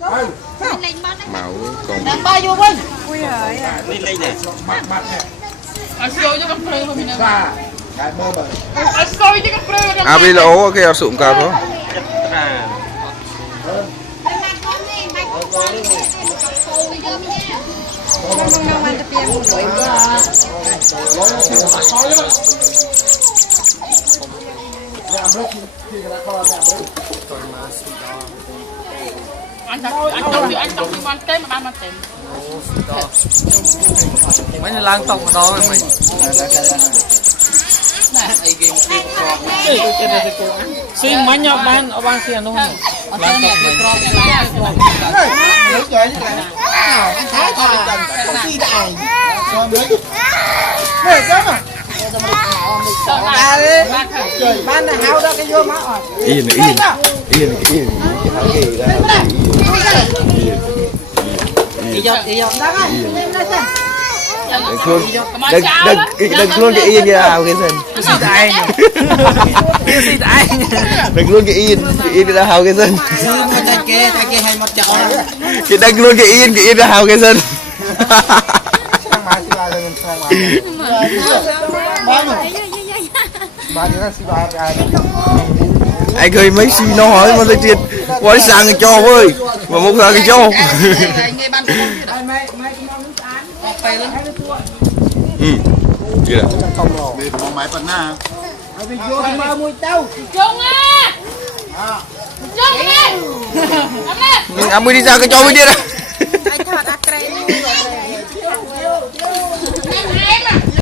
Màu còn Đang bao nhiêu bên? Ui hỡi à. đi lên nè. À vì lỗ cái áo sụn cao thôi. Nông ăn tập tiền một buổi. Anh chọc đi ăn kem mà ba mặt tiền. Mấy người lang tông ở đó rồi mình. Xin mấy nhau ban ở ban kia đúng không? Lang tông mình. Ban là hao đó cái vô má rồi. Yên đừng luôn cái yên ra hào cái sân. Xin tại. Xin tại. Đừng luôn cái yên ra hào cái sân. Cái kia hay một chợ. Cái đừng luôn cái yên ra hào cái sân. Anh cười mấy xì nó hỏi mà tôi triệt quay sang cái cho ơi mà một sang cái cho chưa máy phần na Trung à. Trung à. nhưng anh mới đi ra cái cho mới đi ra Ai thọt ác